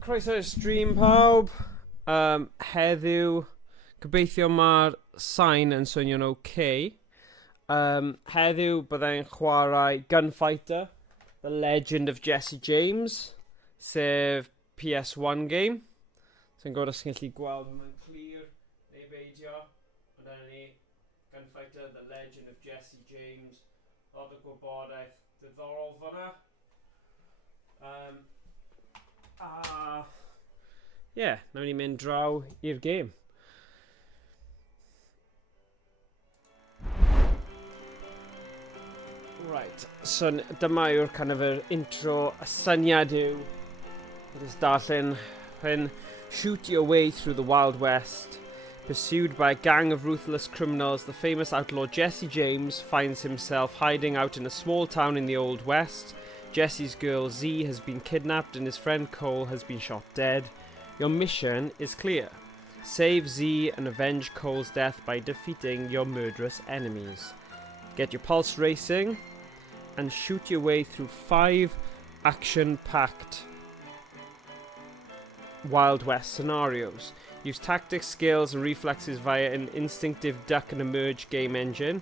Croeso i'r stream pawb. Heddiw, gobeithio mae'r sain yn swnio'n OK. Heddiw byddai'n chwarae Gunfighter, The Legend of Jesse James, sef PS1 game. Sa'n gwybod os chi'n gallu gweld mae'n clir neu beidio. Ond dyna ni, Gunfighter, The Legend of Jesse James. Lot o gwybodaeth diddorol fyna. Nawn ni mynd draw i'r gêm. Right, so dyma yw'r kind of yr intro. Y syniad yw, just darllen hyn. Shoot your way through the Wild West. Pursued by a gang of ruthless criminals, the famous outlaw Jesse James finds himself hiding out in a small town in the Old West. Jesse's girl Z has been kidnapped and his friend Cole has been shot dead. Your mission is clear. Save Z and avenge Cole's death by defeating your murderous enemies. Get your pulse racing and shoot your way through 5 action-packed Wild West scenarios. Use tactics, skills and reflexes via an instinctive duck and emerge game engine.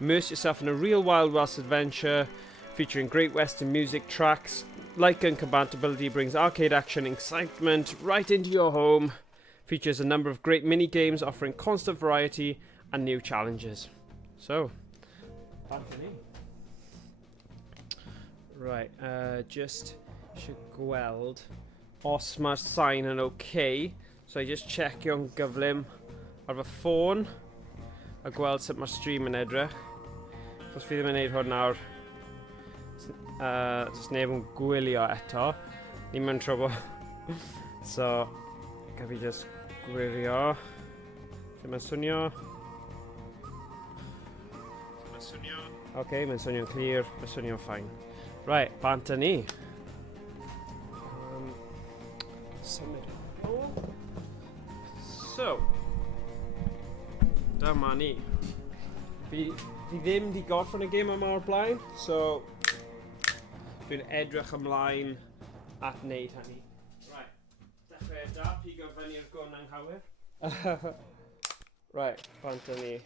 Immerse yourself in a real Wild West adventure featuring great Western music tracks. Like and compatibility brings arcade action and excitement right into your home. Features a number of great mini-games offering constant variety and new challenges. So, Anthony. Right, just eisiau gweld os mae'r sain yn OK. So I just checio'n gyflym ar fy ffôn a gweld sut mae'r stream yn edrych. Os fi ddim yn neud hwn nawr, just neb yn gwylio eto. Ni mewn trwbl. So, gaf fi just gwylio. Sut mae'n swnio? OK, mae'n swnio'n clir, mae'n swnio'n ffain. Right, bant â ni. Symud. So, dyma ni. Fi ddim di gorffen y gêm yma o'r blaen, so dwi'n edrych ymlaen at wneud hynny. Right, dechrau da, pigo fyny'r gwn anghywir. Right, bant â ni.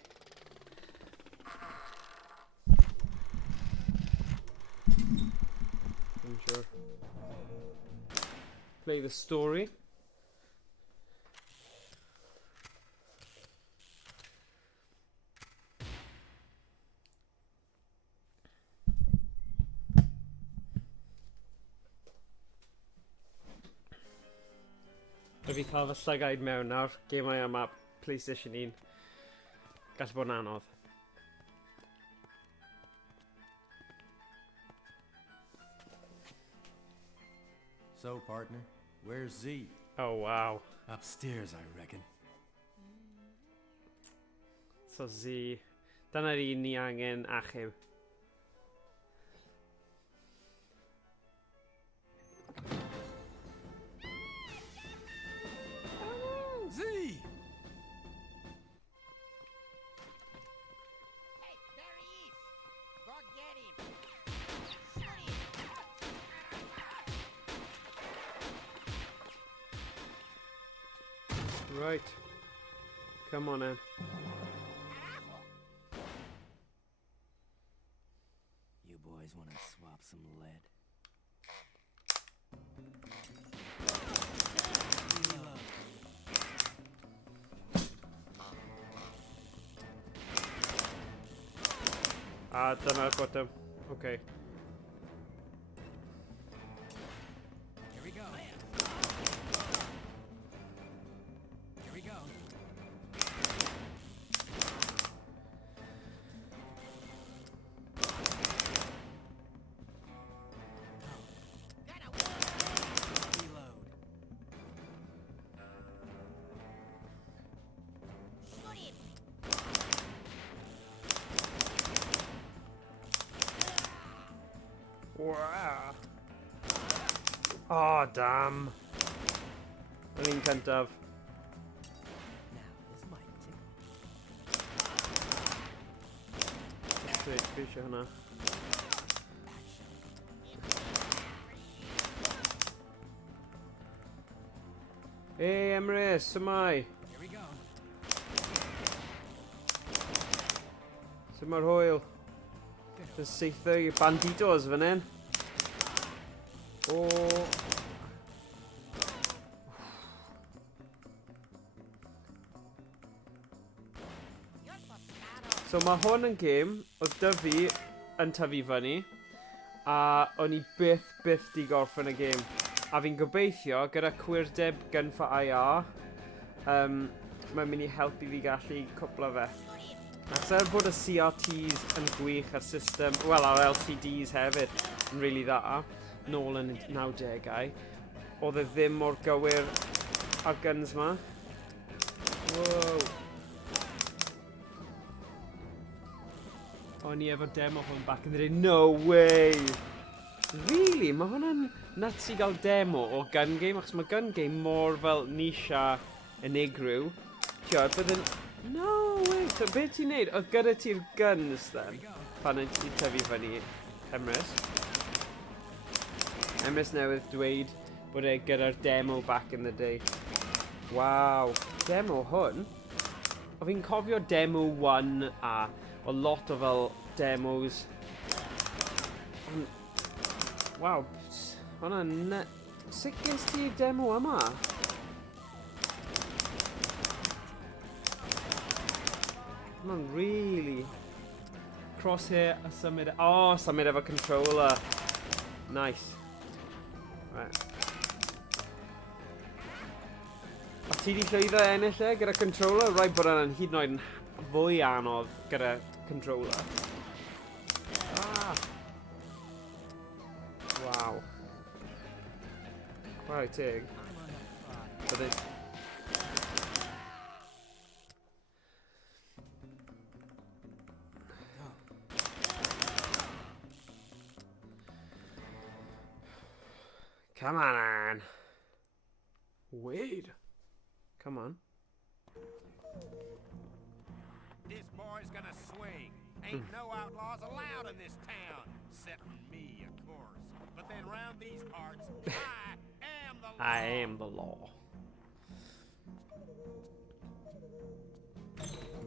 Sure. Play the story. Rwy fi cael fy llygaid mewn nawr. Gemau yma PlayStation 1. Gall bod yn anodd. So, partner, where's Z? Oh, wow. Upstairs, I reckon. So Z, dyna'r un ni angen achub. Z! Hey, there he is! Go get him! Shoot him! Right. Come on in. You boys want to swap some lead? Dyna'r bottom. Okay. Here we go. Here we go. Reload. Shoot him! Wow. Oh, damn. Yr un cyntaf. Now, this might tickle. Sweet, fi eisiau hwnna. Hey, Emrys, Cymraeg. Here we go. Sut mae'r hwyl? Yn seithio i banditos fan hyn. O. So mae hwn yn gêm oedd dy fi yn tyfu fyny a o'n i byth di gorffen y gêm. A fi'n gobeithio gyda cwirdeb Gunfighter mae'n mynd i helpu fi gallu cwpla fe. Ac er bod y CRTs yn gwych ar system, wel ar LCDs hefyd yn really dda, nôl yn y 90au, oedd e ddim mor gywir ar guns ma. Wow. O'n i efo demo hwn back in the day. No way! Really? Mae hwnna'n nuts i gael demo o gun game, achos mae gun game mor fel niche a unigryw. Tiod, byddwn... No way! So beth ti'n neud? Oedd gyda ti'r guns then? Pan yn ti'n tyfu fyny, Emrys? Emrys newydd dweud bod e gyda'r demo back in the day. Wow! Demo hwn? O fi'n cofio demo 1 a o lot o fel demos. Wow, hwnna'n... Sut ges ti'r demo yma? Hwnna'n really... Crosshair a symud... Oh, symud efo controller. Nice. Right. A ti di llwyddo ennill e gyda controller? Rhaid bod yna'n hyd yn oed yn fwy anodd gyda controller. Ah! Wow. Chwarae teg. But it... Come on. Wait. Come on. This boy's gonna swing. Ain't no outlaws allowed in this town. Except me, of course. But then round these parts, I am the law. I am the law.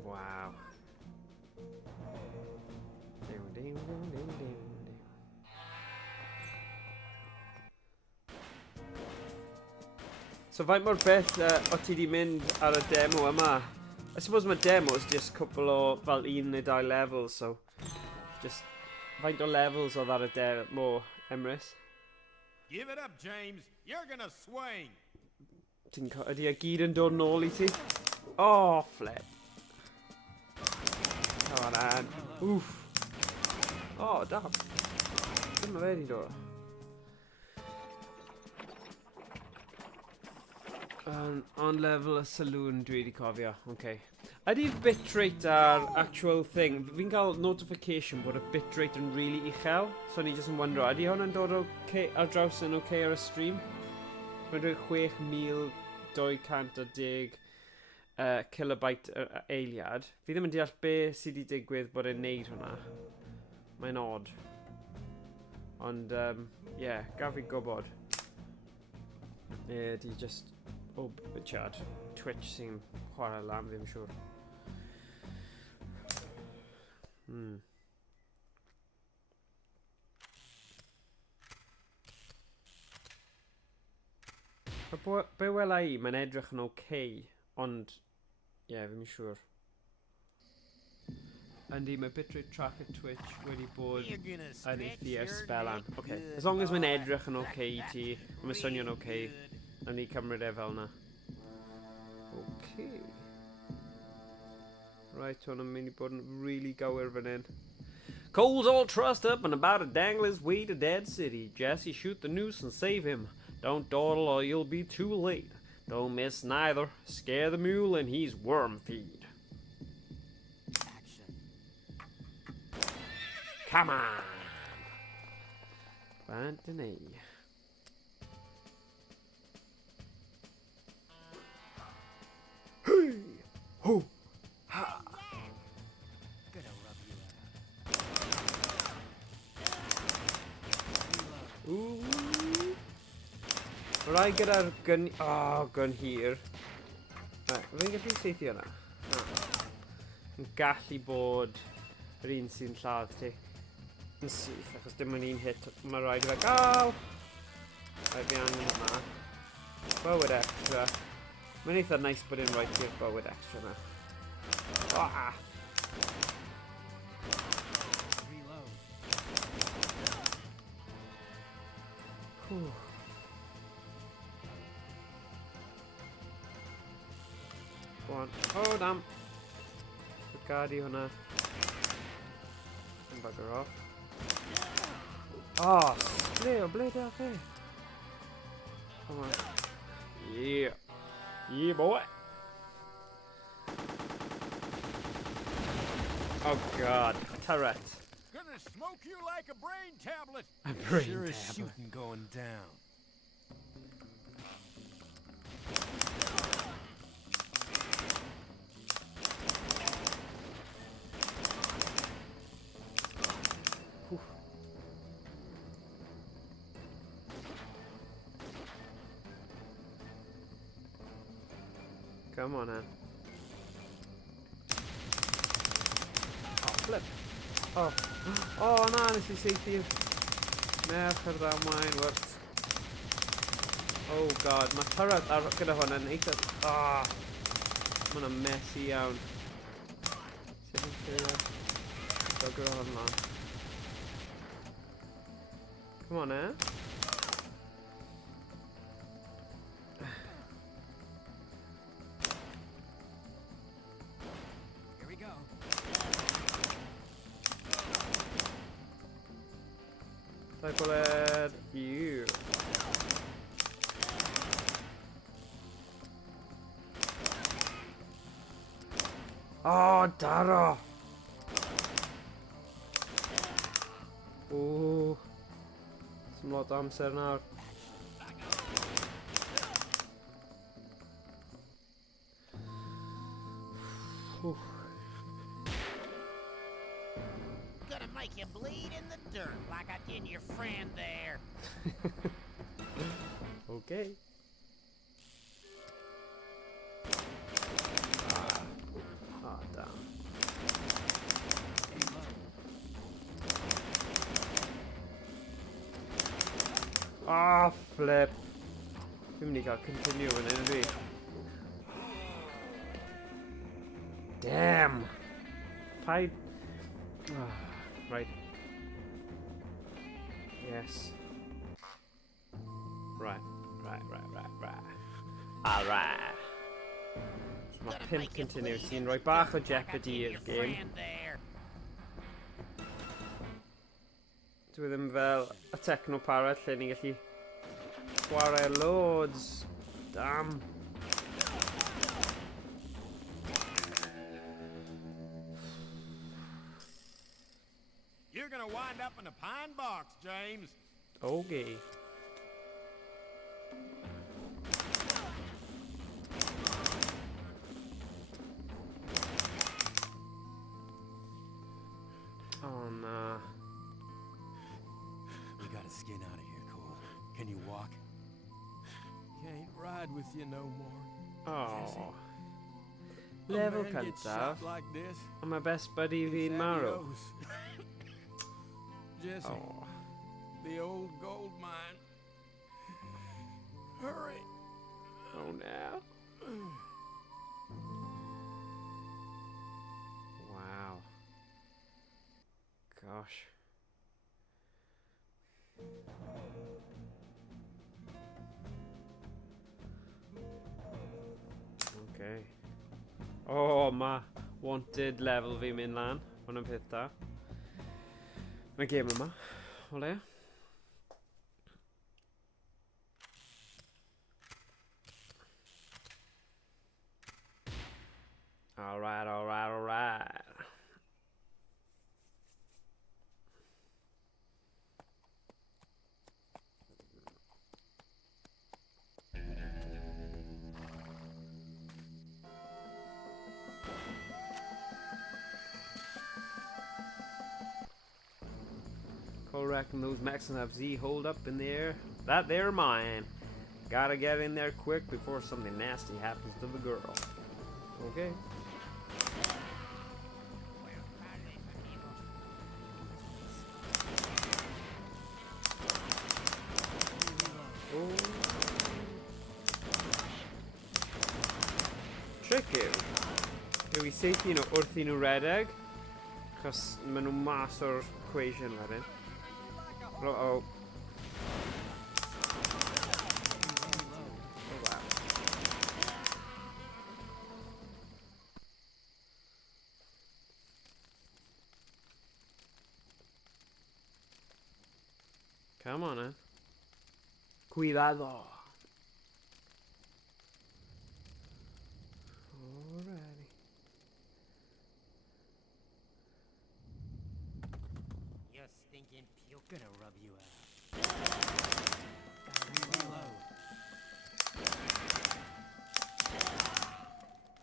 Wow. So faint mor beth o ti di mynd ar y demo yma? I suppose mae demos just cwpl o fel 1 neu 2 levels, so just faint o levels oedd ar y demo, Emrys? Give it up, James. You're gonna swing. Ydy e gyd yn dod nôl i ti? Oh, flip. Come on. Oof. Oh, da. Dim mae fe di dod. On level y saloon dwi wedi cofio, okay. Ydy'r bitrate ar actual thing? Fi'n cael notification bod y bitrate yn really uchel, so ni just yn wondro, ydy hwn yn dod okay, ar draws yn okay ar y stream? Mae'n dweud 6,210 kilobyte eiliad. Fi ddim yn deall be sydd wedi digwydd bod e'n neud hwnna. Mae'n odd. Ond, yeah, gaf fi gwybod. Di just... O, chad. Twitch sy'n chwarae lam, ddim siwr. Be wela I, mae'n edrych yn okay, ond... Ie, ddim siwr. Yndi, mae bitrate tracker Twitch wedi bod yn eithi ers sbelan. Okay. As long as mae'n edrych yn okay I ti, mae'n swnio'n okay. Nawn ni cymryd e fel na. Okay. Right, hwn yn mynd i bod yn really gywir fan hyn. Cole's all trussed up and about to dangle his way to Dead City. Jesse, shoot the noose and save him. Don't dawdle or you'll be too late. Don't miss neither. Scare the mule and he's worm feed. Action. Come on. Anthony. Hey! Ho! Ha! Gonna rub you out. Ooh! Mae rai gyda'r gun... O, gun hir. Fi'n gallu seithio hwnna? Yn gallu bod yr un sy'n lladd ti. Yn syth, achos dim ond un hit. Mae rai gyda gael. Rai fi angen hwnna. Bywyd extra. Mae'n eitha nice bod yn rhaid i'r bywyd extra yna. Reload. Go on. Oh, damn. Gadi hwnna. And bugger off. Oh, ble da fe? Come on. Yeah. Yeah, boy. Oh, God. Turret. Gonna smoke you like a brain tablet. A brain Sure is tablet. shooting going down. Come on, man. Oh, flip. Oh. Oh, no, this is safety. Merch ar ddamwain, whoops. Oh, God. Mae turret ar gyda hwn yn eitha... Ah. Mae hwnna'n messy iawn. Sut yn ffeilio? Bugger on lan. Come on, eh? Here we go. Cycled. You. Oh, Daro. Ooh. Some lot o amser nawr. Gonna make you bleed in the dirt like I did your friend there. Okay. Ah, damn. Ah, flip. Fi'n mynd I gael continue yn un fi. Damn. Paid. Ah, right. Yes. Right. Alright. So mae 5 continue sy'n rhoi bach o jeopardy i'r game. Dwi ddim fel y Techno Parrot lle ni'n gallu chwarae loads. Damn. You're gonna wind up in a pine box, James. Okay. Oh, nah. We gotta skin out of here, Cole. Can you walk? Can't ride with you no more. Oh. A Level man gets cyntaf. shot like this. A my best buddy fi'n marw. Jesse, Oh. the old gold mine. Hurry. Oh, no. Wow. Gosh. Okay. Oh, ma wanted level fi'n mynd lan. Hwna'n peth da. Mae game yma. O leia. Alright. Cole reckon those Mexicans have Z hold up in there. That they're mine. Gotta get in there quick before something nasty happens to the girl. Okay. Oh. Trick yw, yw I seithi nhw wrth i nhw redeg, achos maen nhw mas o'r equation wedyn. Oh. Come on, then. Cuidado. Alrighty. Your stinking puke gonna rub you out.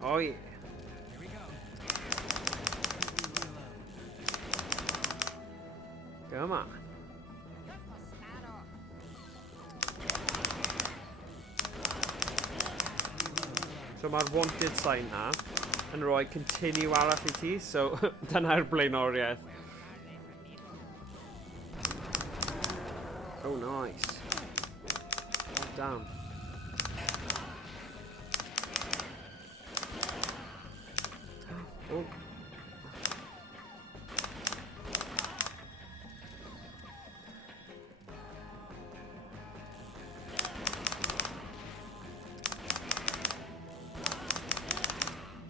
Oh yeah. Here we go. Come on. So mae'r wanted sign na yn rhoi continue arall I ti, so dyna'r blaenoriaeth. Oh nice. Oh damn. Oh.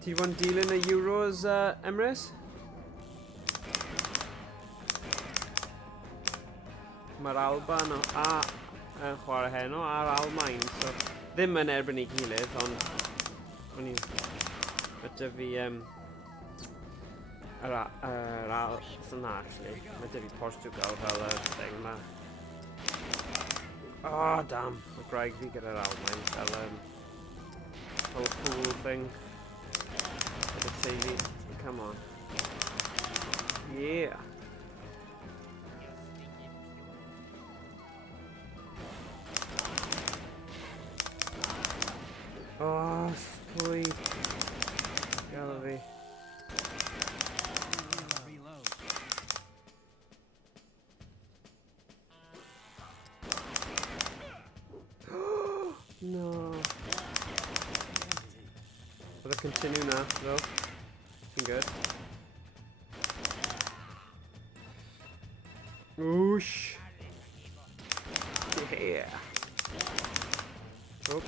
Ti fod yn dilyn y Euros, Emrys? Mae'r Alban yn chwarae heno a'r Almaen, so ddim yn erbyn ei gilydd, ond o'n i gyda fi na actually, mae dy fi Portugal fel y thing yma. Oh damn, mae Greg fi gyda'r Almaen fel pool thing. Teulu. Come on. Yeah. Oh, pwy. Gala fi. No. But I continue now, though. Good. Whoosh. Yeah. Oh.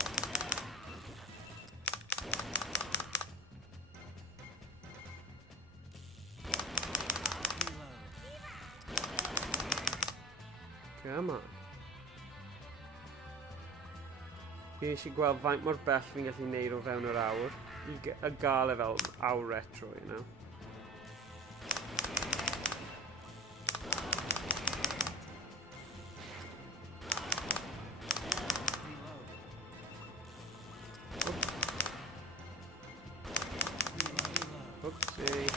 Come on. Fi eisiau gweld faint mor bell fi'n gallu neud o fewn yr awr. I gael e fel awr retro, you know. Oopsie.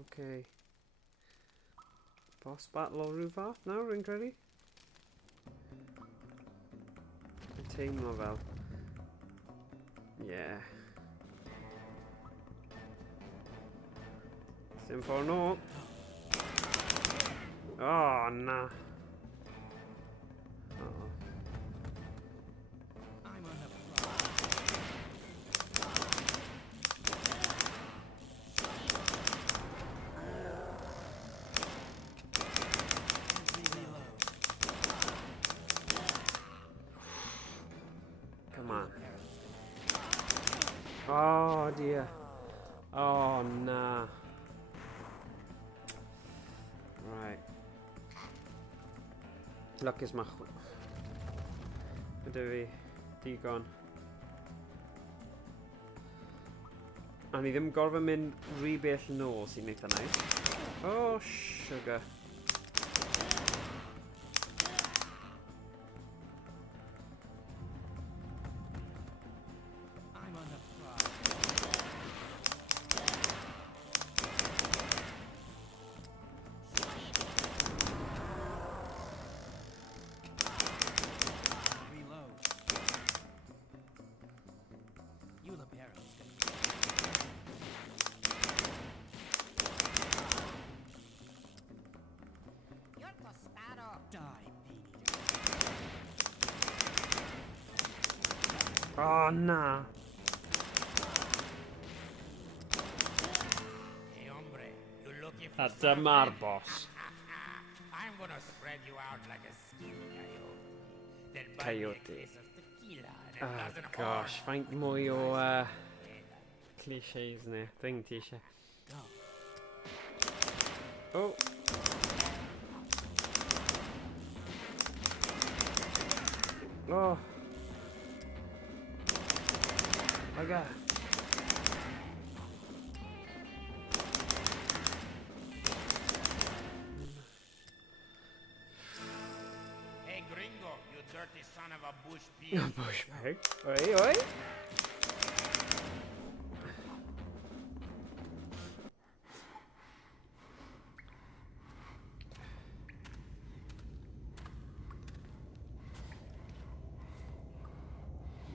Okay. Boss battle o ryw fath nawr, rwy'n credu? Yn teimlo fel. Yeah. Sim ffordd no. Oh, na. Uh-oh. Come on. Oh dear. Oh nah. Right. Lwcus ma Ydy fi digon. A ni ddim gorfod mynd rhy bell nôl sy'n eitha nice. Oh sugar. Oh, na. Hey, hombre, you looking for A something? dyma'r boss. I'm gonna spread you out like a skinny coyote. Then buy me a Coyote. case of tequila and a Oh, dozen gosh. horns. Faint mwy o clichés neu thing ti eisiau. Oh. Oh. Aga. Hey, gringo, you dirty son of a bush pig. Bush pig. Oi, oi.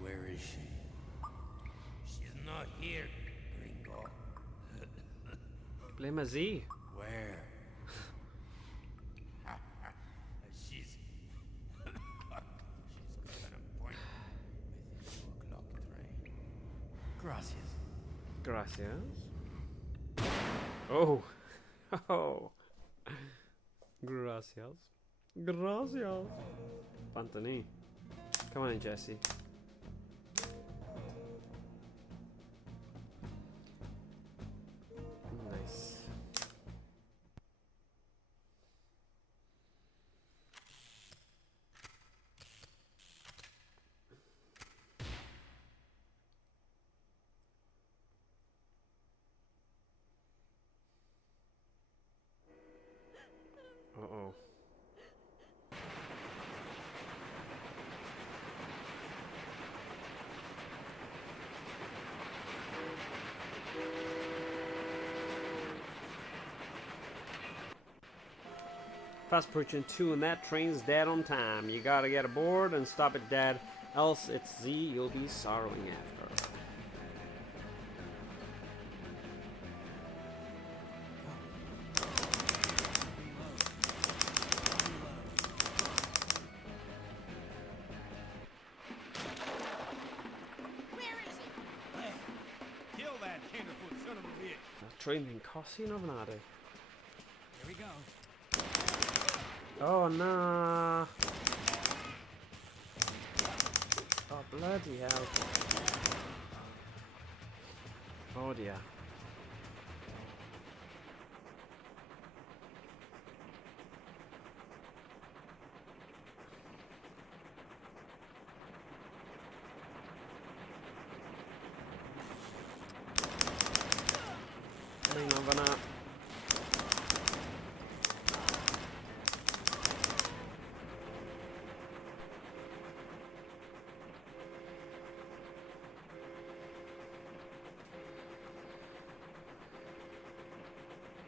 Where is she? She's not here, gringo. Ble mae zi? Where? She's... she's got an appointment with the 2 o'clock train. Gracias. Gracias. Oh. Oh. Gracias. Gracias. Anthony. Come on in, Jesse. Nice. Uh-oh. Fast approaching 2 and that train's dead on time. You gotta get aboard and stop it dead, else it's Z you'll be sorrowing after. Kill that tenderfoot son of a bitch. Train yn cosi yn ofnadwy. Here we go. Oh, nah. Oh, bloody hell. Oh, dear. Hang on fan'na.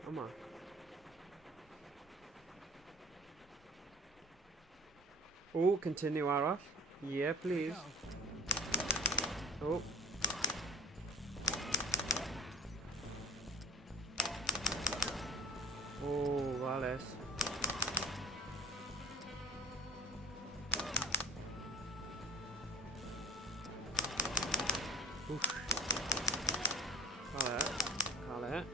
Come on. Oh, continue arall. Yeah, please. Oh. Oh, Alice. Oof. Call it. Call it.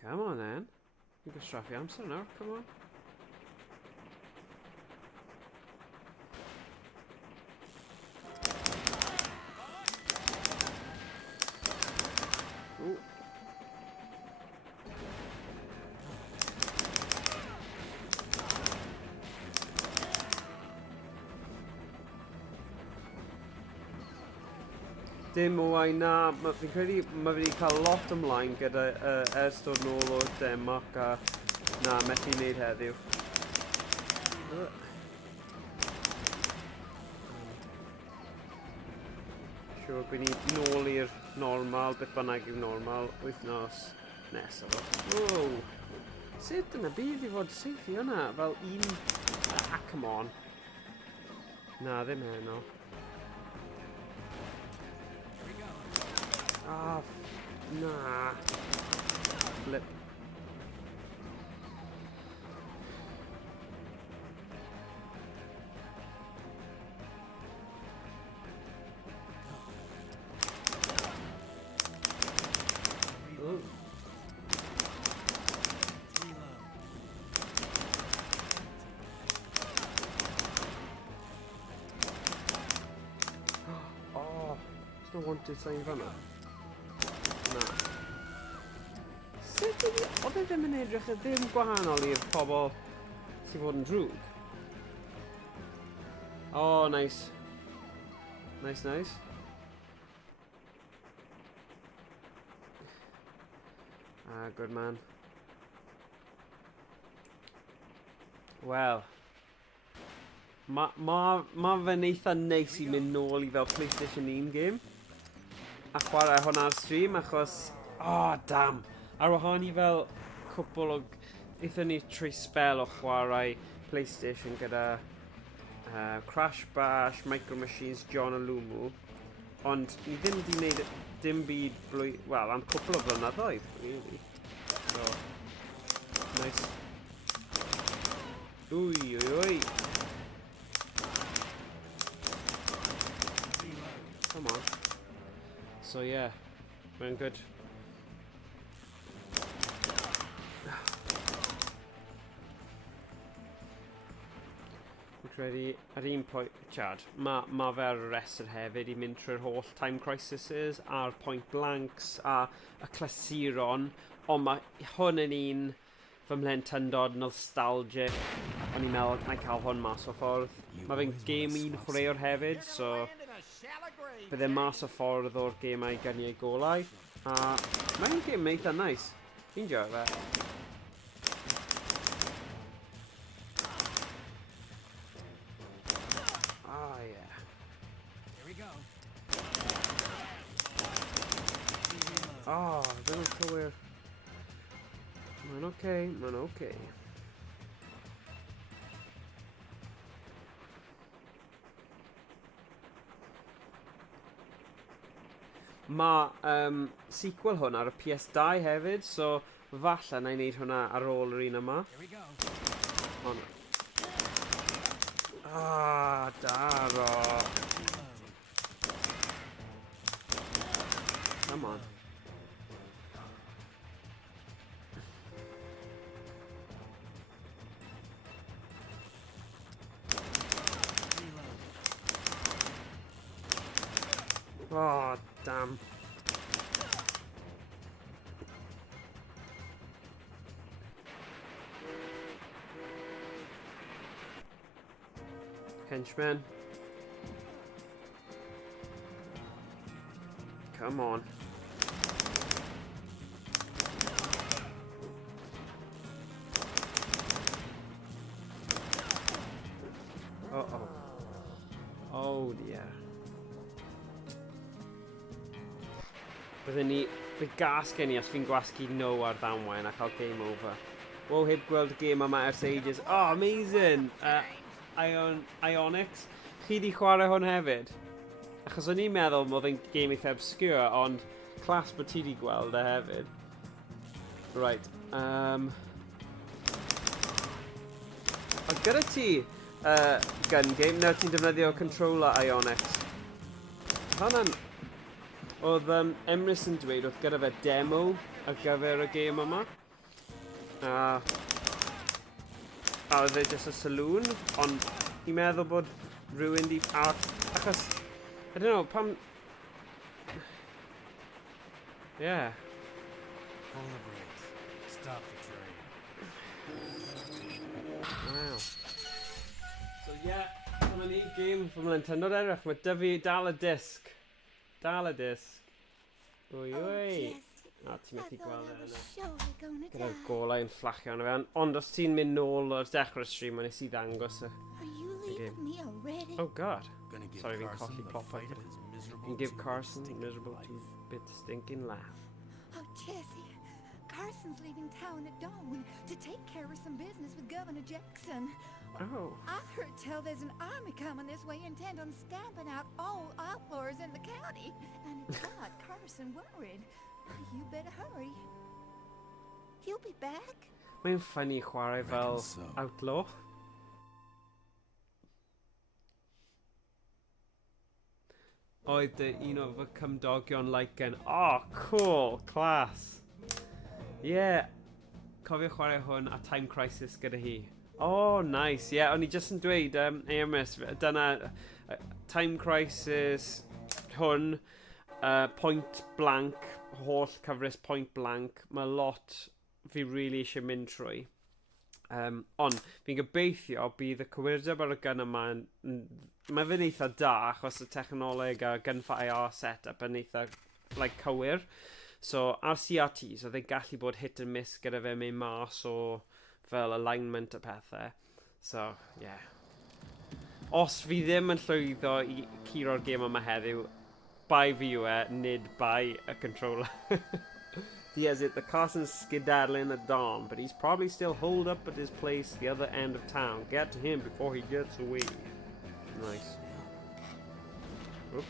Come on then. You can strap your hamster now, come on. Ooh. Dim o wain na, fi'n credu mae wedi cael lot ymlaen gyda ers dod nôl o Denmark a na, methu wneud heddiw. Siwr bod ni nôl i'r normal, beth bynnag yw normal, wythnos nesaf. Wow! Sut yn y byd i fod seithi hwnna? Fel un... Ah, come on. Na, ddim heno. Ah, nah. flip. Ooh. Oh, there's no wanted sign fan'na. Na. Sut oedd e ddim yn edrych ddim gwahanol i'r pobl sy'n fod yn drwg? Oh, nice. Nice, nice. Ah, good man. Wel. Ma fe'n eitha neis i mynd nôl i fel PlayStation 1 game. A chwarae hwnna ar stream achos... Oh, damn. Ar wahân i fel cwpl o... Eithon ni trwy spell o chwarae PlayStation gyda... Crash Bash, Micro Machines, John a Lumu. Ond ni ddim wedi gwneud dim byd wel, am cwpl o flynyddoedd, really. So, nice. Ui, ui, ui. Come on. So, yeah. Mae'n good. Credu ar un pwynt, Chad, ma fe'r restr hefyd I mynd trwy'r holl time crises a'r point blanks a y clasuron, ond mae hwn yn un fy mhlentyndod nostalgic, o'n i'n meddwl na I cael hwn mas o ffordd. Mae fe'n game i'n chwaraewr hefyd, so bydde mas o ffordd o'r gemau gyniau golau, a mae'n game eitha nice. Fi'n joio fe. Oh, ddim yn cywir. Mae'n oce, mae'n oce. Mae sequel hwn ar y PS2 hefyd, so falle na I wneud hwnna ar ôl yr un yma. Hwnna. Ah, daro. Come on. Oh, damn. Henchman. Come on. Uh-oh. Oh, dear. Byddwn ni... Bydd gas gen I os fi'n gwasgu no ar ddamwain a cael game over. Wow, heb gweld y game yma ers ages. Oh, amazing! Ionics. Chi di chwarae hwn hefyd? Achos o'n i'n meddwl bod fe'n game eitha obscure, ond clas bod ti di gweld e hefyd. Right. Oedd gyda ti gun game, nawr ti'n defnyddio controller Ionics. Hwna'n... Oedd Emrys yn dweud oedd gyda fe demo ar gyfer y game yma. A oedd e just a saloon, ond i'n meddwl bod rhywun di... Achos, I don't know, pam... Yeah. Pull the brakes. Stop the train. Wow. So yeah, dyma ni game fy mlentynod erach. Mae Dyfi dal y disc. Dal y disc. Wy wy. A ti'n methu gweld e yna. Gyda'r golau yn fflachio arno fe. Ond os ti'n mynd nôl o'r dechrau'r stream, nes I ddangos y game. Oh god. Sorry, fi'n colli pop out. And give Carson a miserable two-bit stinking laugh. Oh, Jesse. Carson's leaving town at dawn to take care of some business with Governor Jackson. Oh. I heard tell there's an army coming this way intent on stamping out all outlaws in the county. And it's got Carson worried. You better hurry. He'll be back. Mae'n ffynnu chwarae fel so. outlaw. Oedd un o fy cymdogion Lycan. Oh, cool, class. Yeah. Cofio chwarae hwn a Time Crisis gyda hi. Oh, nice. Yeah, o'n i just yn dweud, AMS, dyna Time Crisis, hwn, Point Blank, holl cyfres Point Blank. Mae lot fi really eisiau mynd trwy. Ond, fi'n gobeithio bydd y cywirdeb ar y gun yma mae fe'n eitha da, achos y technoleg a Gunfighter setup yn eitha cywir. So, ar CRTs, oedd e'n gallu bod hit and miss gyda fe mewn mas o fel alignment y pethau. So, yeah. Os fi ddim yn llwyddo i curo'r gêm yma heddiw, bai fi yw e, nid bai y controller. He has it, the Carson's skedaddling at dawn, but he's probably still holed up at his place the other end of town. Get to him before he gets away. Nice. Oop.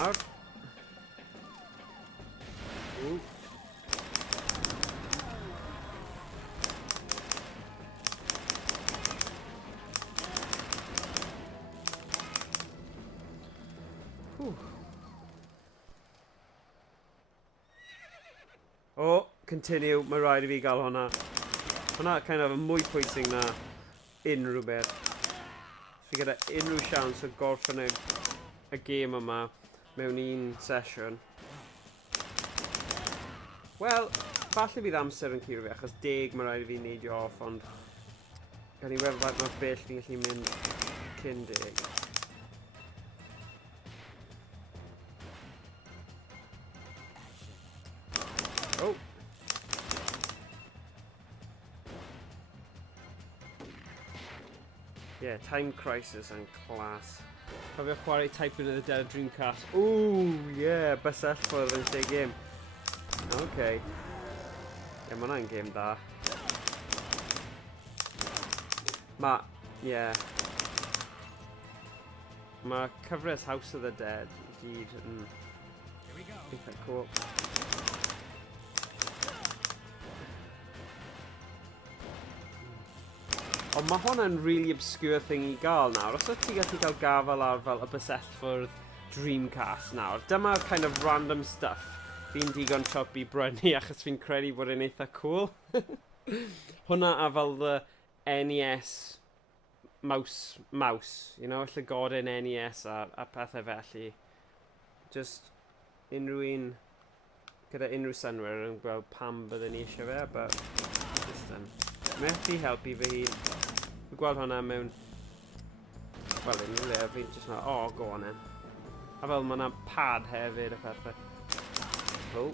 Out. Ooh. Oh, continue. Mae rhaid I fi gael hwnna. Hwnna kind of yn mwy pwysig na unrhyw beth. Fi gyda unrhyw siawns o gorffen y gêm yma mewn un sesiwn. Wel, falle bydd amser yn curo fi, achos 10 mae rhaid I fi neidio off, ond gan I weld faint mae'r bell fi'n gallu mynd cyn 10. Oh! Yeah, Time Crisis and class. Cofio chwarae Typing of the Dead Dreamcast. Ooh, yeah, bysellffordd yn lle gêm. Okay. Yeah, mae hwnna'n gêm da. Yeah. Mae cyfres House of the Dead I gyd yn eitha cool. Ond mae hwnna'n really obscure thing I gael nawr. Os ydych chi gallu cael gafel ar fel y bysellffordd Dreamcast nawr, dyma'r kind of random stuff fi'n digon chop I brynu achos fi'n credu bod e'n eitha cool. Hwnna a fel the NES mouse, you know, llygoden NES a pethau felly. Just unrhyw un gyda unrhyw synwyr yn gweld pam byddwn ni eisiau fe, but just methu helpu fy hun. Fi'n gweld hwnna mewn... Wel, unrhyw le, fi'n just na, oh, go on then. A fel mae yna pad hefyd y pethau. Oh.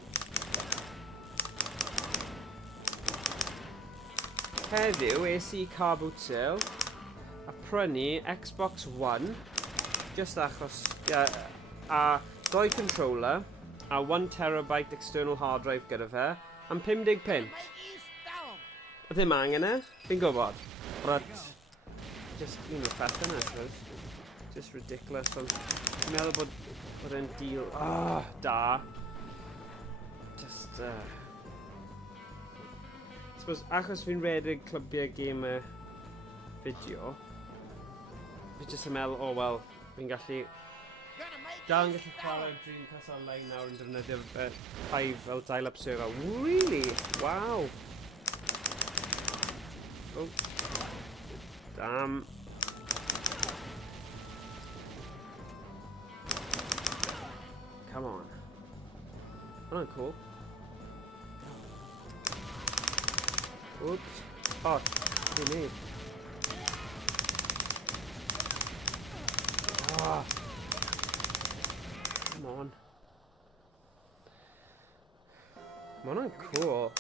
Heddiw, es I car boot sale a prynu Xbox One just achos a 2 controller a 1TB external hard drive gyda fe am 50 pence. A ddim angen e, fi'n gwybod. But just un o'r pethau yna, I suppose. Just ridiculous. Fi'n meddwl bod e'n deal da. Just I suppose achos fi'n redeg clybiau game fideo, fi just yn meddwl, oh well, fi'n gallu dal yn gallu chwarae Dreamcast online nawr yn defnyddio'r 5 fel dial-up server. Really? Wow! Oh. Damn. Come on. Oh, cool. Oops. Oh, what do you need? Ah. Come on. Man, cool.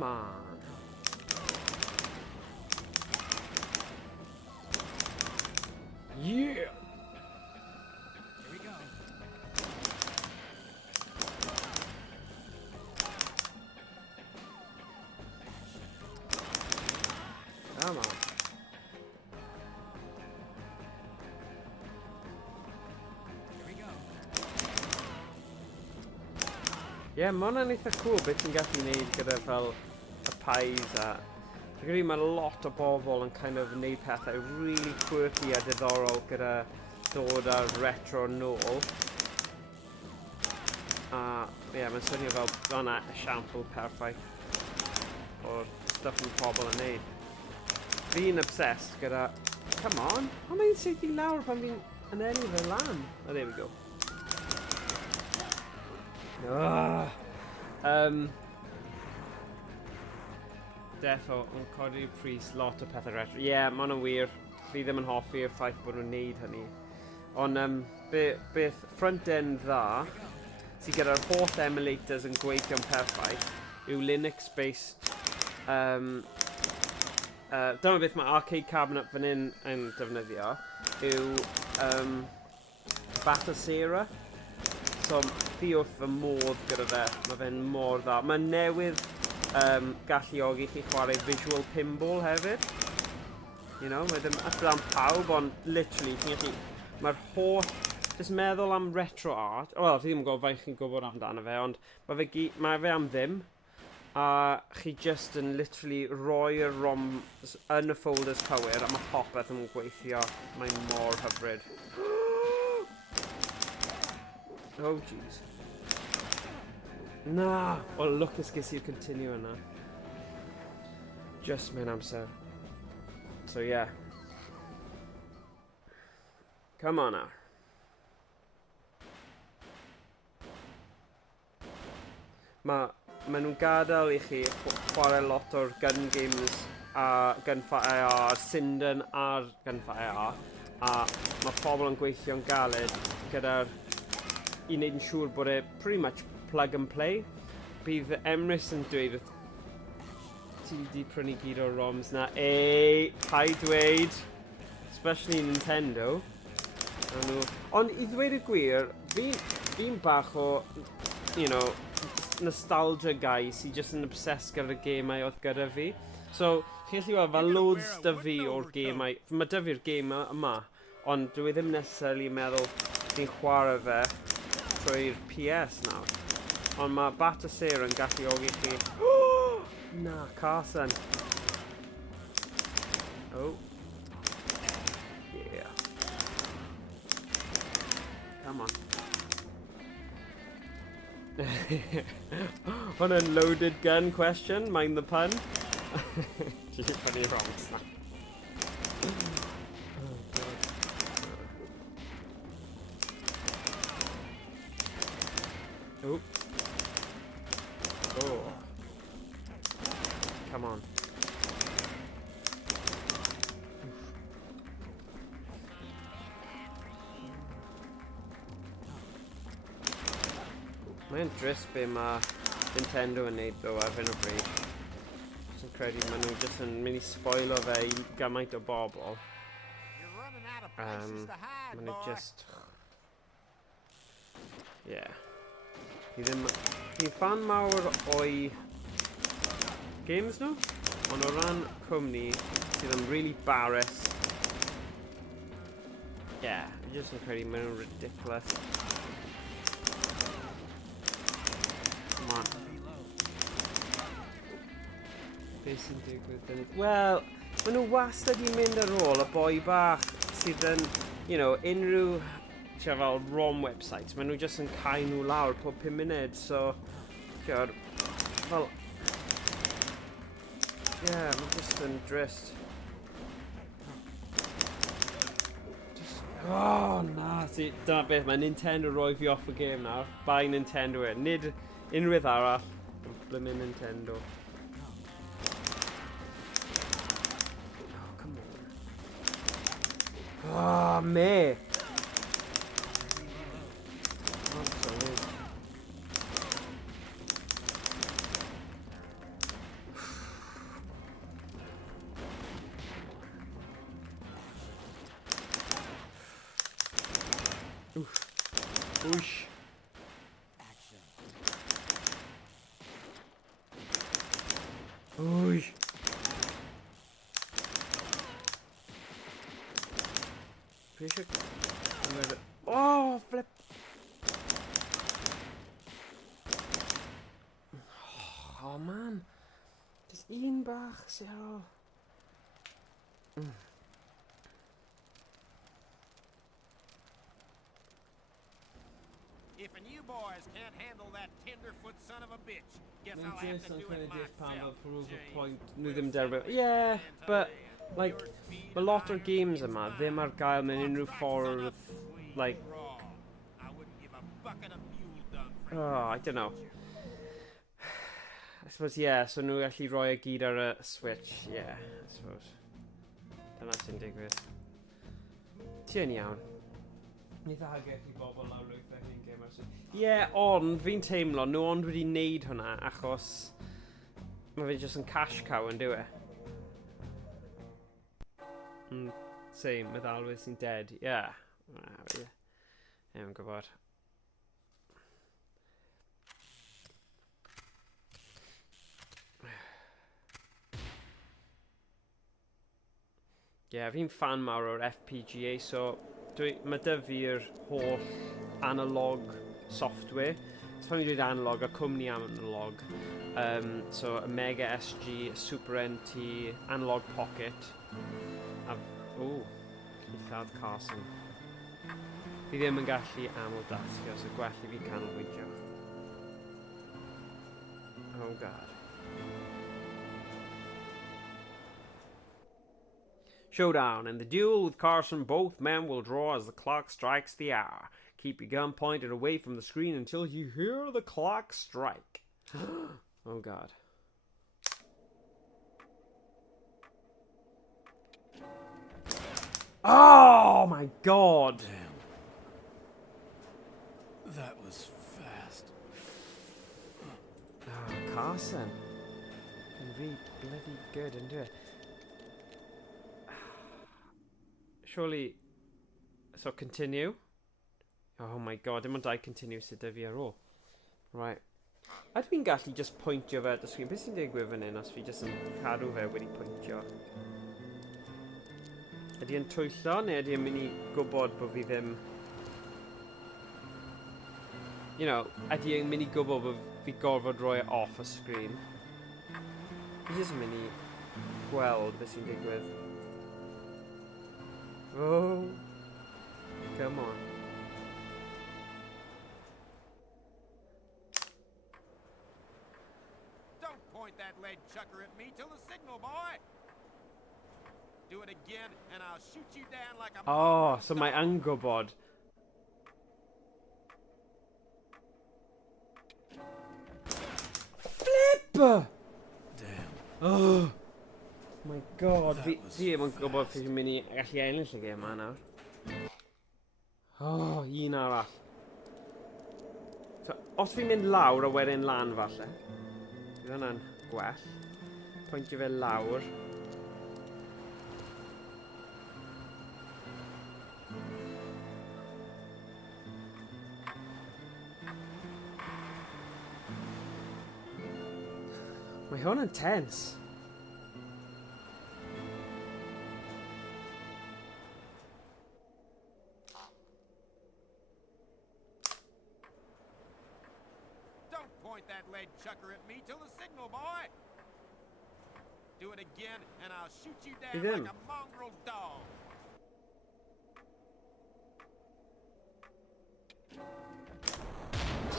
Come on. Yeah. Here we go. Come on. Here we go. Yeah, ma' hwnna'n eitha cool beth ti'n gallu neud gyda fel y pies a... Dwi'n credu mae lot o bobl yn kind of neud pethau really quirky a diddorol gyda dod ar retro nôl. A ie, mae'n swnio fel hwnna esiampl perffaith o'r stuff mae pobl yn neud. Fi'n obsessed gyda... Come on! Ond mae'n seithi lawr pan fi'n yn enni fe lan. Oh, there we go. Defo, yn codi'r pris, lot o pethau retro. Ie, yeah, ma' hwnna'n wir. Fi ddim yn hoffi'r ffaith bod nhw'n neud hynny. Ond beth front end dda, sydd gyda'r holl emulators yn gweithio'n perffaith, yw Linux-based... dyma beth mae arcade cabinet fan hyn yn defnyddio, yw Battlesera. So, fi wrth fy modd gyda fe, mae fe'n mor dda. Mae newydd galluogi chi chwarae visual pinball hefyd. You know, mae ddim allan pawb, ond literally, chi'n gallu... Mae'r holl... Just meddwl am retro art. Wel, fi ddim yn gwybod faint chi'n gwybod amdano fe, ond mae fe am ddim. A chi just yn literally roi'r ROMs yn y folders cywir, a mae popeth yn gweithio. Mae'n mor hyfryd. Oh, jeez. Na! O, lwcus ges i'r continue yna. Just mewn amser. So, yeah. Come on now. Mae nhw'n gadael i chi chwarae lot o'r gun games a Gunfighter a'r Syndon a'r Gunfighter a mae pobl yn gweithio'n galed gyda'r i wneud yn siŵr bod e pretty much plug and play. Bydd Emrys yn dweud ti wedi prynu gyd o'r ROMs na paid dweud, especially Nintendo. Ond i ddweud y gwir, fi'n bach o, you know, nostalgia guy sy'n just yn obsessed gyda'r gemau oedd gyda fi. So, chi'n gallu weld fel loads dy fi o'r gemau. Mae dy fi'r gem yma, ond dwi ddim necessarily meddwl fi'n chwarae fe trwy'r PS nawr. Ond mae Battlesera yn galluogi chi... Na, Carson. Oh. Yeah. Come on. On a loaded gun question, mind the pun. Gee, funny wrong snap. Oh. Oh. Come on. Mae'n drist be mae Nintendo yn neud ddo ar hyn o bryd. Sy'n credu maen nhw jyst yn mynd i spoilo fe I gymaint o bobl. Maen nhw just... Yeah. Fi'n fan mawr o'i games nhw, ond o ran cwmni sydd yn really barus. Yeah, fi jyst yn credu maen nhw'n ridiculous. Come on. Beth sy'n digwydd dyn ni? Wel, maen nhw wastad I mynd ar ôl y boi bach sydd yn, you know, unrhyw fel ROM websites, maen nhw just yn cael nhw lawr pob 5 munud, so, God, fel, yeah, maen just yn drist. Oh, na, see, dyna beth, mae Nintendo roi fi off y game nawr, bai Nintendo e, nid unrhyw arall, blymin Nintendo. Oh, come on. Oh, me. Whoosh. Action. Whoosh. Pretty sure. Oh, flip. Oh man. Dis un bach sy ar ôl. If you boys can't handle that tenderfoot son of a bitch, guess I'll have to do it myself. Yeah, but like a lot of games yma ddim ar gael mewn unrhyw ffordd like I wouldn't give a bucket of mule dung for oh, I don't know. I suppose yeah, so nhw gallu rhoi y gyd ar y Switch, yeah, I suppose. Dyna sy'n digwydd. Ti yn iawn. Neith ageth I bobl lawr wyth eich game ar Switch. Ie, ond fi'n teimlo, nhw ond wedi neud hwnna achos mae fe jyst yn cash cow yn dyw e. Same, meddalwydd sy'n dead, yeah. Yn gwybod. Ie, fi'n fan mawr o'r FPGA, so mae dy fi'r holl analog software. So pan fi'n dweud analog, y cwmni analog. So y Mega SG, Super NT, Analog Pocket. Lladd Carson. Fi ddim yn gallu aml dasgu, so gwell I fi canolbwyntio. Oh god. Showdown. In the duel with Carson, both men will draw as the clock strikes the hour. Keep your gun pointed away from the screen until you hear the clock strike. Oh god. Oh my god! Damn. That was fast. Oh, Carson. Really bloody good, isn't it? Surely, so continue. Oh my god, dim ond dau continue sydd dy fi ar ôl. Right. A dwi'n gallu just pwyntio fe at y sgrin. Beth sy'n digwydd fan hyn os fi just yn cadw fe wedi pwyntio? Ydy yn twyllo neu ydy yn mynd I gwybod bod fi ddim... You know, ydy yn mynd I gwybod bod fi gorfod rhoi off y sgrin? Fi just yn mynd I gweld beth sy'n digwydd. Oh, come on. Don't point that lead chucker at me till the signal, boy. Do it again, and I'll shoot you down like a... Oh, so mae yn gwybod. Flip! Damn. Oh my god, fi ddim yn gwybod fi fi'n mynd I gallu ennill y gêm yma nawr. Oh, un arall. So, os fi'n mynd lawr a wedyn lan falle. Bydd hwnna'n gwell. Pwyntio fe lawr. Mae hwn yn tense. That lead chucker at me till the signal, boy. Do it again, and I'll shoot you down like a mongrel dog.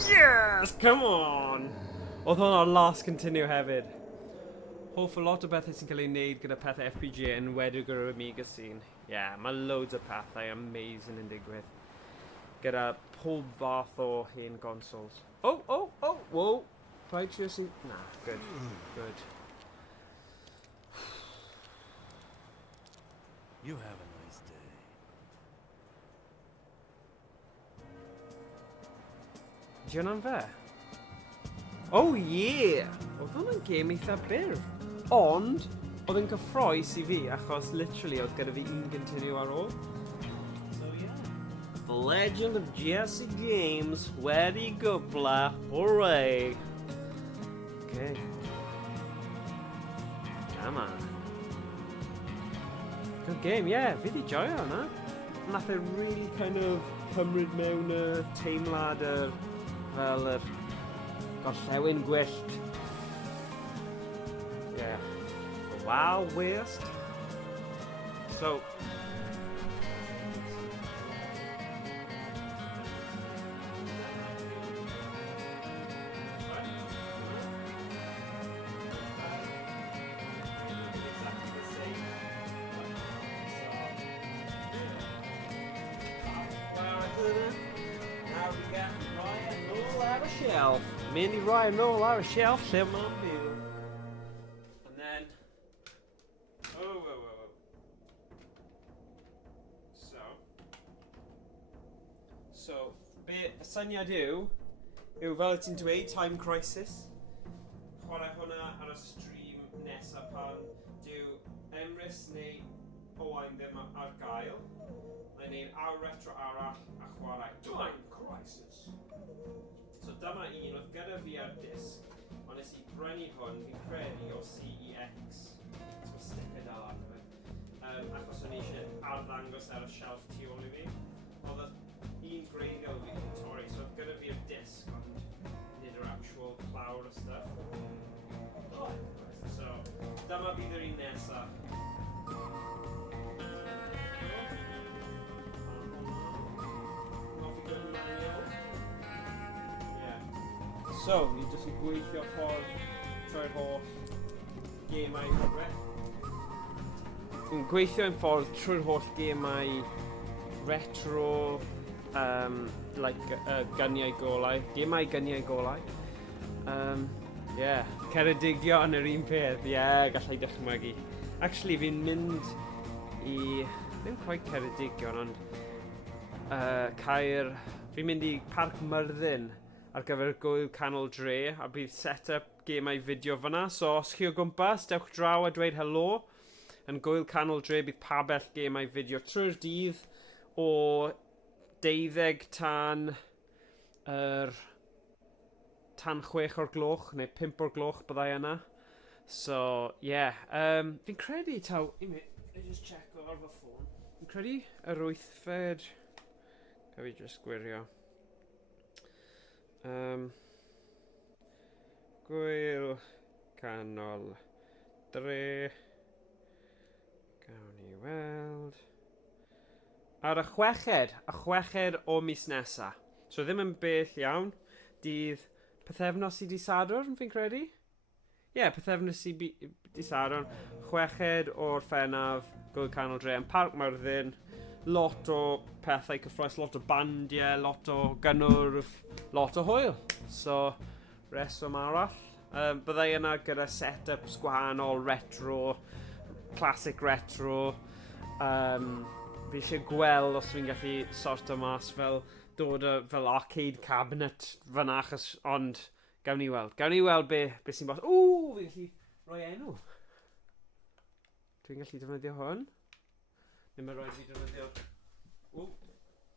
Yes! Come on! Oedd hwnna'r last continue hefyd. Hoff o lot o bethau sy'n cael ei wneud gyda pethau FPGA yn wedig o'r Amiga scene. Yeah, mae loads o pethau amazing yn digwydd. Gyda pob fath o hen consoles. Oh, whoa. Paid trio si... Nah, good. Good. You have a nice day. Di hwnna'n fe? Oh yeah! Oedd hwnna'n game eitha byr. Ond, oedd yn gyffroes I fi, achos literally oedd gyda fi un continue ar ôl. So yeah. The Legend of Jesse James wedi gwbla. Hooray! Okay. Come on. Good game, yeah. Fi di joio hwnna. Nath e really kind of cymryd mewn y teimlad fel yr gorllewin gwyllt. Yeah. The Wild West. So, now we got Ryan Noel out of shelf. Mindy Ryan Noel out of shelf, 7 on bill. And then, whoa. So, be y syniad yw fel ti'n dweud, Time Crisis. Chwarae hwnna ar y stream nesaf pan dyw Emrys neu Owain ddim ar gael. Mae'n neud awr retro arall a chwarae Time Crisis. So dyma un oedd gyda fi ar disc, ond nes I brynu hwn, fi'n credu o CEX. So sticker dal arno fe. Achos o'n I eisiau arddangos ar y shelf tu ôl I fi. Oedd un greiddiol fi yn torri, so oedd gyda fi'r disc, ond nid yr actual clawr o stuff. So dyma bydd yr un nesaf. So, ni jyst yn gweithio ffordd trwy'r holl gemau Yn gweithio yn ffordd trwy'r holl gemau retro, gyniau golau, gemau gyniau golau. Ceredigion yn yr un peth, gallai dychmygu. Actually, fi'n mynd I, ddim quite Ceredigion, ond fi'n mynd I Parc Myrddin ar gyfer gwyl canol dre, a bydd set-up gemau fideo fyna. So os chi o gwmpas, dewch draw a dweud helo. Yn gwyl canol dre bydd pabell gemau fideo trwy'r dydd o 12 tan 6 o'r gloch, neu 5 o'r gloch byddai yna. So, fi'n credu taw... I just check o'r fy ffôn. Fi'n credu yr 8fed... Ga fi just gwirio. Gwyl canol dre. Gawn ni weld. Ar y chweched o mis nesa. So ddim yn bell iawn. Dydd pythefnos I di Sadwrn, fi'n credu? Pythefnos I di Sadwrn. Chweched o'r Ffennaf, Gwyl Canol Dre yn Parc Myrddin. Lot o pethau cyffroes, lot o bandiau, lot o gynnwrf, lot o hwyl. So, reswm arall. Byddai yna gyda set-ups gwahanol, retro, classic retro. Fi eisiau gweld os fi'n gallu sorto mas fel dod fel arcade cabinet fyna, achos ond gawn ni weld. Gawn ni weld be sy'n bos. Fi'n gallu rhoi enw. Dwi'n gallu defnyddio hwn. Neu mae rhaid fi defnyddio...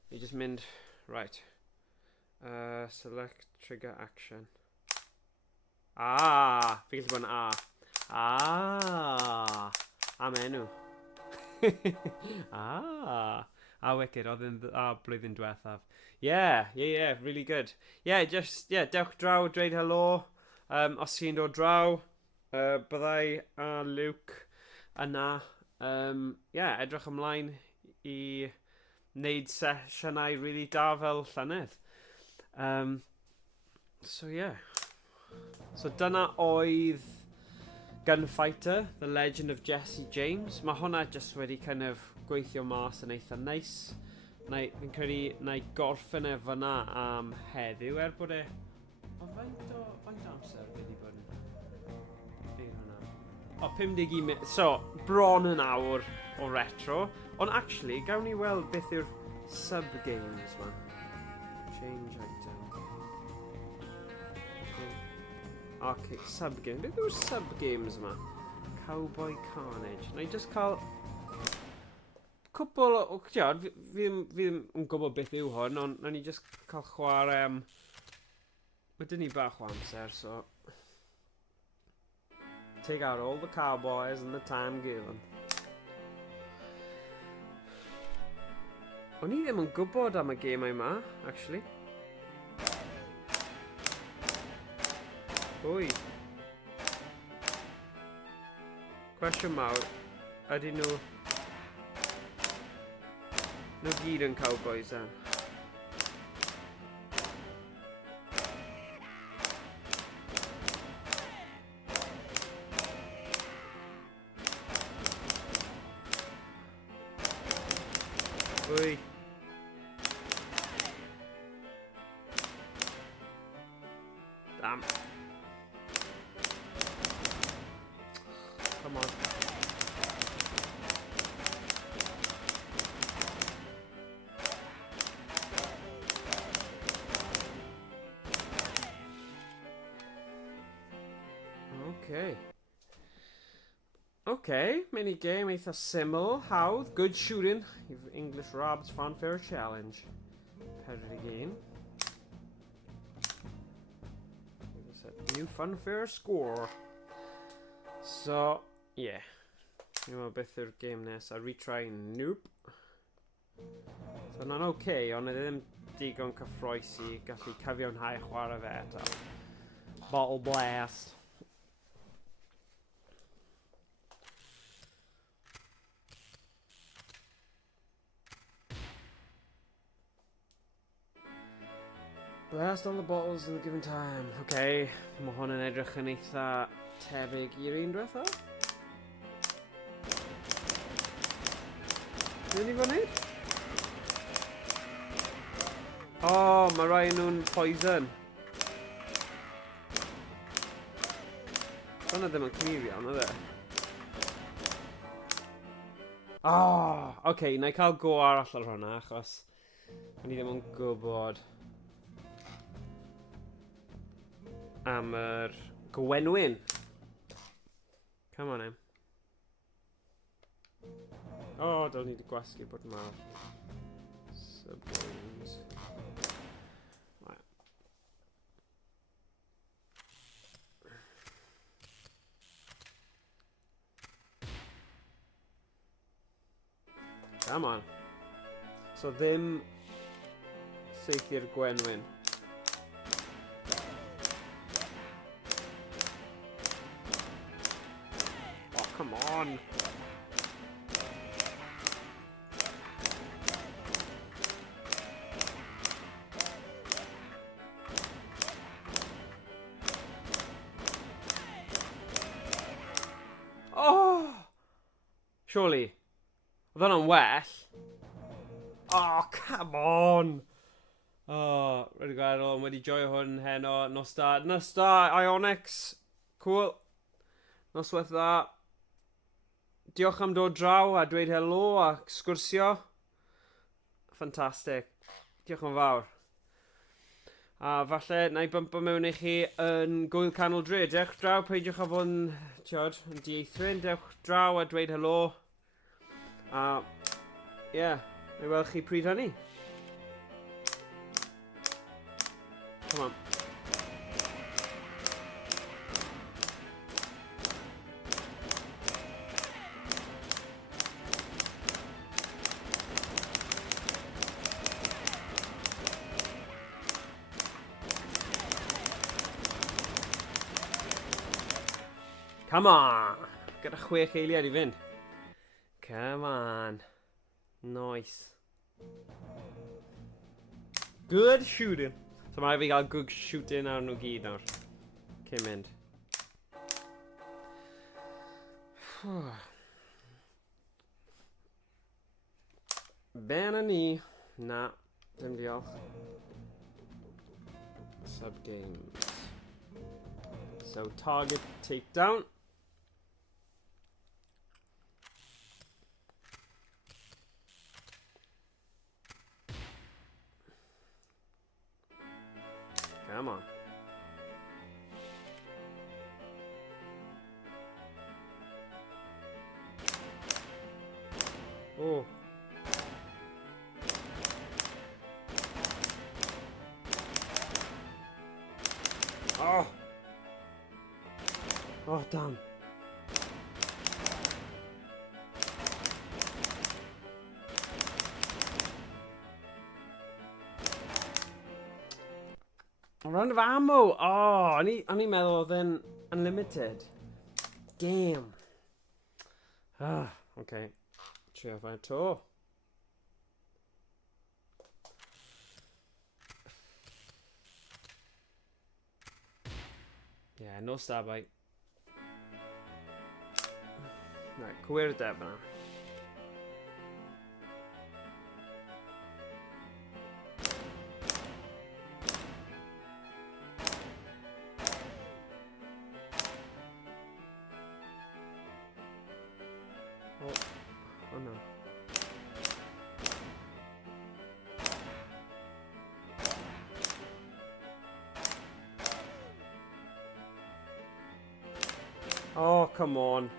Fi just mynd... Right. Select trigger action. Fi'n gallu bod yn am enw. Wicked. Oedd yn blwyddyn diwethaf. Really good. Dewch draw, dweud helo. Os chi'n dod draw, byddai a Luke yna. Edrych ymlaen I wneud sesiynau really da fel llynedd. So dyna oedd Gunfighter, The Legend of Jesse James. Mae hwnna just wedi kind of gweithio mas yn eitha nice. Fi'n credu na I gorffen fyna am heddiw bod e... faint amser wedi bod yn... O, 50 minutes. So, bron yn awr o retro. Ond actually, gawn ni weld beth yw'r sub-games ma. Change item. Okay, sub-game. Beth yw'r sub-games ma? Cowboy Carnage. Na I just cael... cwbl o... Tiod, fi ddim yn gwybod beth yw hwn, ond nawn ni just cael chwarae am... Wedyn ni bach o amser, so... Take out all the cowboys and the time given. O'n i ddim yn gwybod am y gemau yma, actually. Wy. Cwestiwn mawr. Ydy nhw... Nhw gyd yn cowboys, then. Wy. Damn. Come on. Okay. Okay, mini-game eitha syml, hawdd, good shooting. English Rob's Fanfare Challenge. Pedwar again. New Funfair score. So, yeah. Dwi'n beth yw'r game nes. A retry, nope. So, na'n okay, ond ddim digon cyffroes i gallu cyfiawnhau chwarae fe eto. Bottle blast. Blast all the bottles in a given time. Okay, mae hwn yn edrych yn eitha tebyg i'r un diwetha. Dwi'n ni fod wneud? Oh, mae rai nhw'n poison. Dyna ddim yn clir iawn, ydy? Oh, okay, na I cael go arall ar hwnna, achos ni ddim yn gwybod am yr gwenwyn. Come on, em. Oh, don't need to gwasgu bod yma. Subgames. Right. Come on. So ddim syth i'r gwenwyn. Come on. Oh! Surely. Oedd hwnna'n well. Oh, come on. Oh, wedi gadael, wedi joio hwn heno. Nos da, Ionix. Cool. Noswaith dda. Diolch am dod draw a dweud helo a sgwrsio. Fantastic. Diolch yn fawr. A falle na I bympo mewn i chi yn gwyl canol dre. Dewch draw, peidiwch a fod yn dieithrin. Dewch draw a dweud helo. A, yeah, na I weld chi pryd hynny. Come on. Come on! Gyda 6 eiliad I fynd. Come on. Nice. Good shooting. So mae fi gael good shooting ar nhw gyd nawr. Cyn mynd. Ben a ni. Na. Dim diolch. Subgames. So target takedown. Come on. Oh. Damn. A round of ammo! Oh, o'n i'n meddwl oedd yn unlimited. Damn. Ah, okay. Trio fe to. Yeah, no stab bite. Right, cwyr deb yna. Oh no. Oh, come on.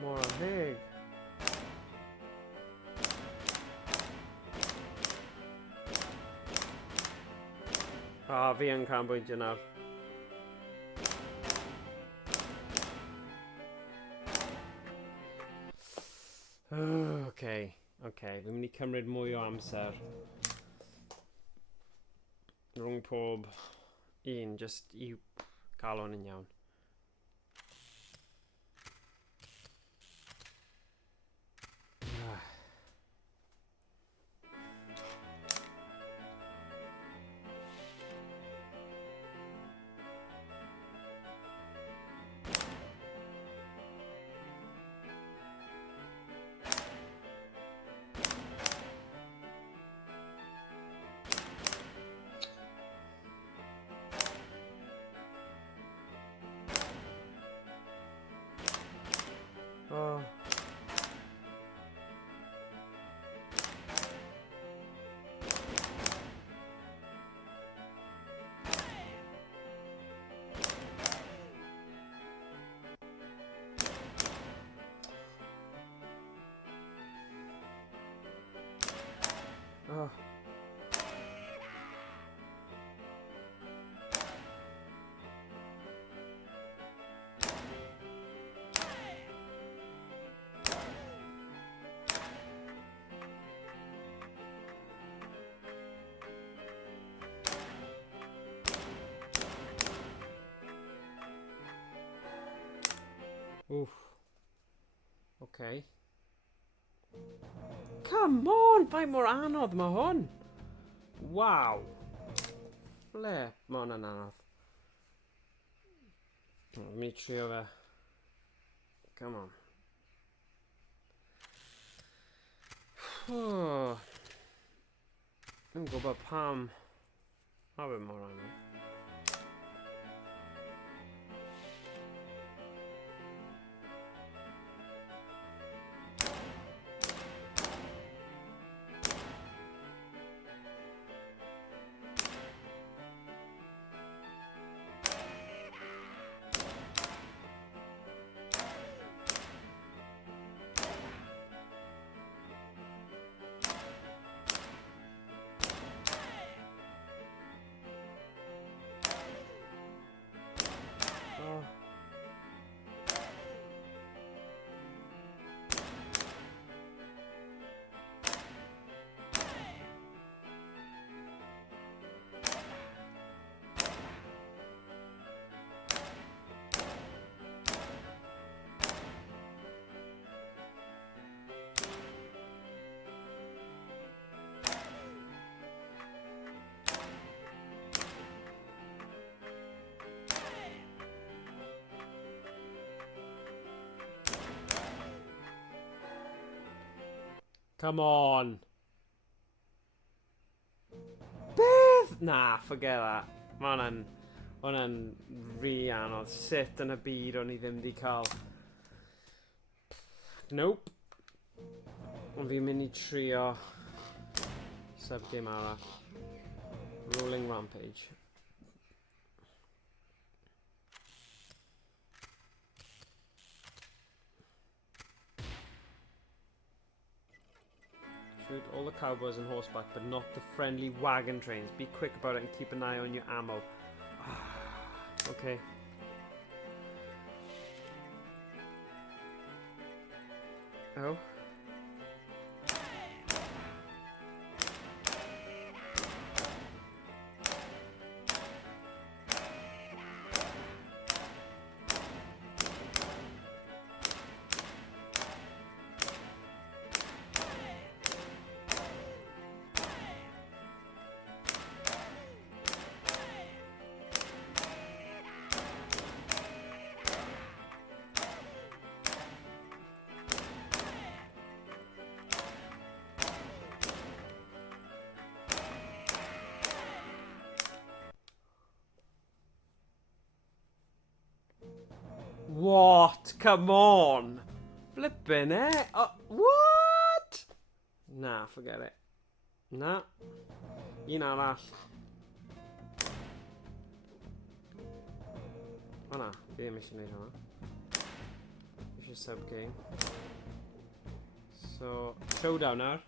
More on big. Ah, fi yn canolbwyntio nawr. Okay, okay. Fi'n mynd I cymryd mwy o amser. Rhwng pob un, just I cael hwn yn iawn. Oh. Oh. Oof. Okay. Come on! Faint mor anodd mae hwn? Wow. Ble? Mae hwnna'n anodd. Mi trio fe. Come on. Dwi'n gwybod pam. A fe mor anodd. Oh. Come on. Beth? Nah, forget that. Ma' hwnna'n rili anodd. Sut yn y byd o'n I ddim di cael. Nope. Ond fi'n mynd I trio sub dim arall. Rolling Rampage. Shoot all the cowboys on horseback, but not the friendly wagon trains. Be quick about it and keep an eye on your ammo. Okay. Oh. What? Come on! Flippin' it! What? Nah, forget it. Nah. Un arall. O na, fi ddim eisiau gwneud hwnna. Eisiau sub-game. So, showdown nawr.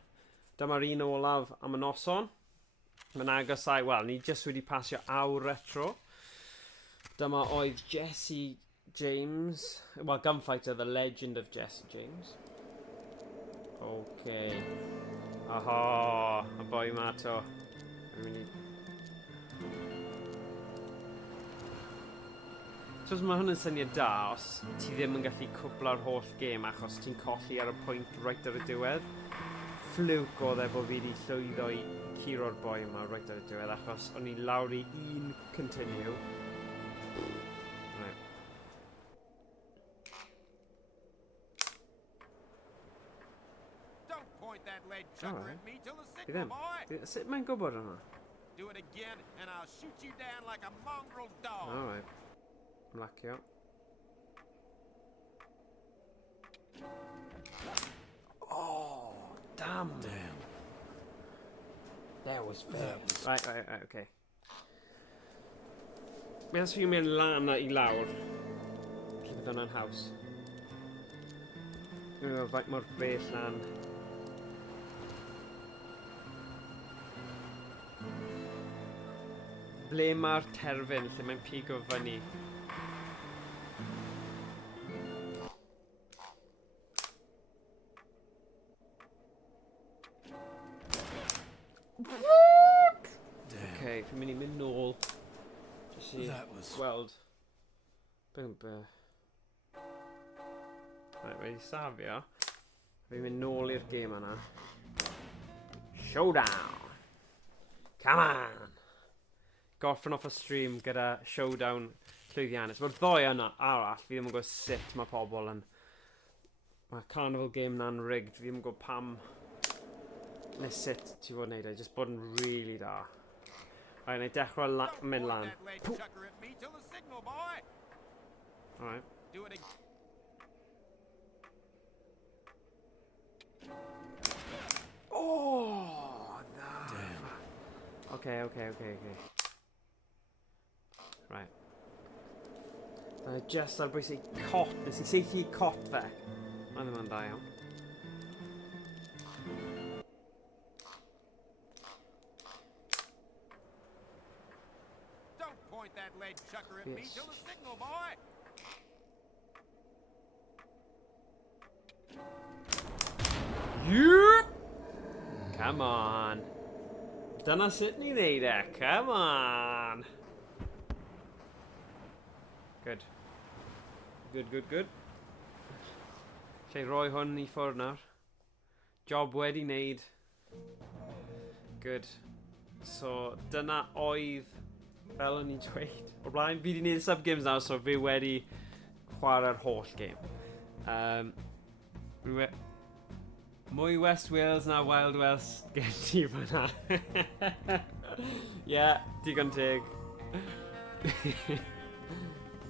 Dyma'r un olaf am y noson. Mae'n agosau, wel, ni jyst wedi pasio awr retro. Dyma oedd Jesse James, well, Gunfighter, the legend of Jesse James. Okay. Aha, y boi ma to. So mae hwn yn syniad da os ti ddim yn gallu cwpla'r holl gêm achos ti'n colli ar y pwynt right ar y diwedd. Fluke oedd e bod fi wedi llwyddo i curo'r boi yma right ar y diwedd achos o'n i lawr i un continue. Sut mae'n gwybod yna? Do it again and I'll shoot you down like a mongrel dog. Alright. Mlacio. Oh, damn. That was fair. Right, okay. Mes fi'n mynd lan i lawr. Lle bydd hwnna'n haws. Dwi'n meddwl faint mor bell lan. Ble mae'r terfyn lle mae'n pigo fyny? What? Okay, fi'n mynd i mynd nôl. Jyst i gweld. Right, wedi safio. Fi'n mynd nôl i'r gêm yna. Showdown! Come on! Gorffen off y stream gyda showdown llwyddiannus. Mae'r ddoi yna arall, fi ddim yn gwybod sut mae pobl yn... Mae carnival game na'n rigged, fi ddim yn gwybod pam neu sut ti fod yn neud e, jyst bod yn really da. Right, neu dechrau mynd lan. Alright. Oh, damn. Okay. Right. Just ar bwysig cot. Nes i seithi cot fe. Mae ddim yn da iawn. Don't point that lead chucker at me till the signal, boy. Yep. Come on. Dyna sut ni'n neud e. Come on. Good. Lle roi hwn i ffwrdd nawr. Job wedi wneud. Good. So, dyna oedd, fel o'n i'n dweud, o'r blaen. Fi wedi wneud sub-games nawr, so fi wedi chwarae'r holl game. Mwy West Wales na Wild West gen ti fan'na. Yeah, digon teg.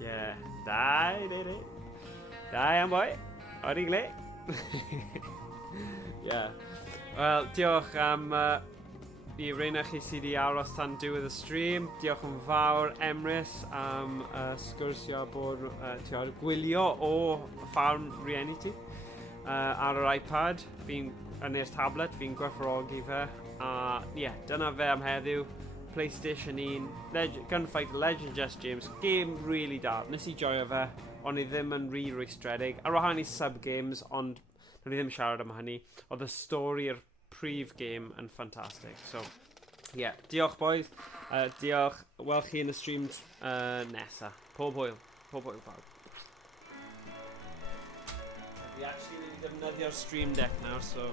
Yeah, da iawn boi. O'r i gle. Yeah. Wel, diolch am i reina chi sydd wedi aros tan diwedd y stream. Diolch yn fawr Emrys am sgwrsio bod gwylio o ffarm rieni ti ar yr iPad. Fi'n yn eich tablet, fi'n gwerthfawrogi fe. A ie, dyna fe am heddiw. PlayStation 1, Gunfighter, Legend Just James, game really da. Nes I joio fe, ond I ddim yn rwystredig. Ar wahan I sub-games, ond nawn ni ddim siarad am hynny. Oedd y stori'r prif game yn ffantastig. So, yeah, diolch boys. Diolch. Wel chi yn y stream nesa. Pob hwyl. Pob hwyl pawb. Fi actually wedi defnyddio'r stream deck nawr, so...